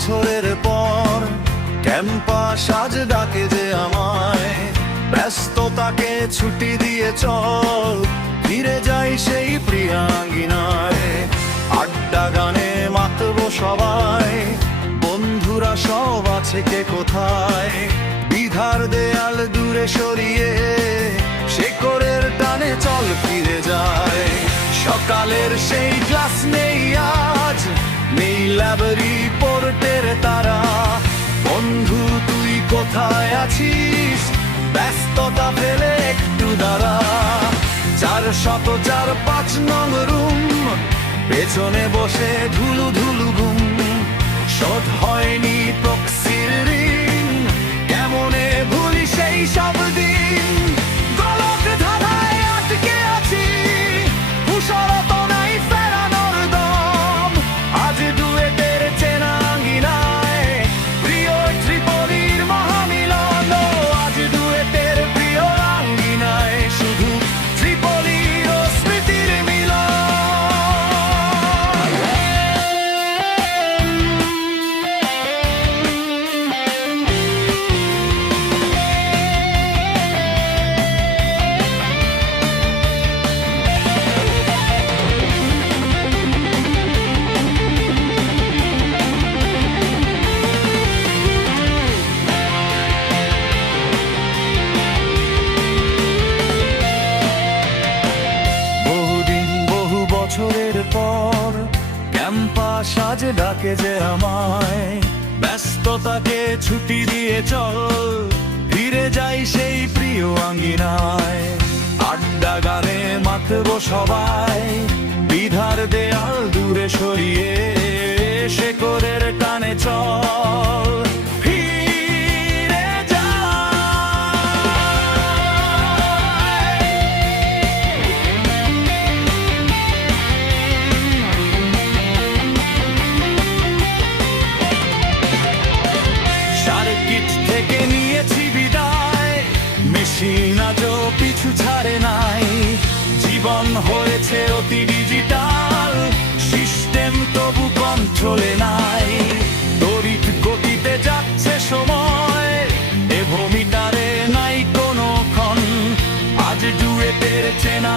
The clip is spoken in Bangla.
বছরের পর ক্যাম্পাস আজ ডাকে যে আমায়, ব্যস্ততাকে ছুটি দিয়ে চল ফিরে যাই সেই প্রিয়াঙ্গিনায়। আড্ডা গানে মাতবো সবাই, বন্ধুরা সব আছে কে কোথায়। বিধার দেয়াল দূরে সরিয়ে শেকড়ের টানে চল ফিরে যায়। সকালের সেই ক্লাস নেই আজ, নেই ল্যাব রিপোর্টের তারা। বন্ধু তুই কোথায় আছিস, ব্যস্ততা ফেলে একটু দাঁড়া। 404 নং রুম, পেছনে বসে ধুলু ধুলু ঘুম। শোধ হয়নি প্রক্সির ঋণ, কেমনে ভুলি সেই সব দিন। গলক ধাঁধায় আটকে আছি, কুশলত নাই ফেরানোর দম। আজ ডুয়েটের চেনা আঙ্গিনায় প্রিয় ত্রিপলির মহামিলন। আজ ডুয়েটের প্রিয় আঙ্গিনায় শুধু ত্রিপলির ও স্মৃতির মিলন। বছরের পর ক্যাম্পাস আজ ডাকে যে আমায়, ব্যস্ততাকে ছুটি দিয়ে চল ফিরে যাই সেই প্রিয় আঙ্গিনায়। আড্ডা গানে মাতবো সবাই, বিধার দেয়াল দূরে সরিয়ে শেকড়ের টানে চল ফিরে থেকে নিয়েছি বিদায়। মেশিন আজও পিছু ছাড়ে নাই, জীবন হয়েছে অতি ডিজিটাল। সিস্টেম তবু কন্ট্রোলে নাই, তড়িৎ গতিতে যাচ্ছে সময়। এভোমিটারে নাই কোনো ক্ষণ, আজ ডুয়েটের চেনা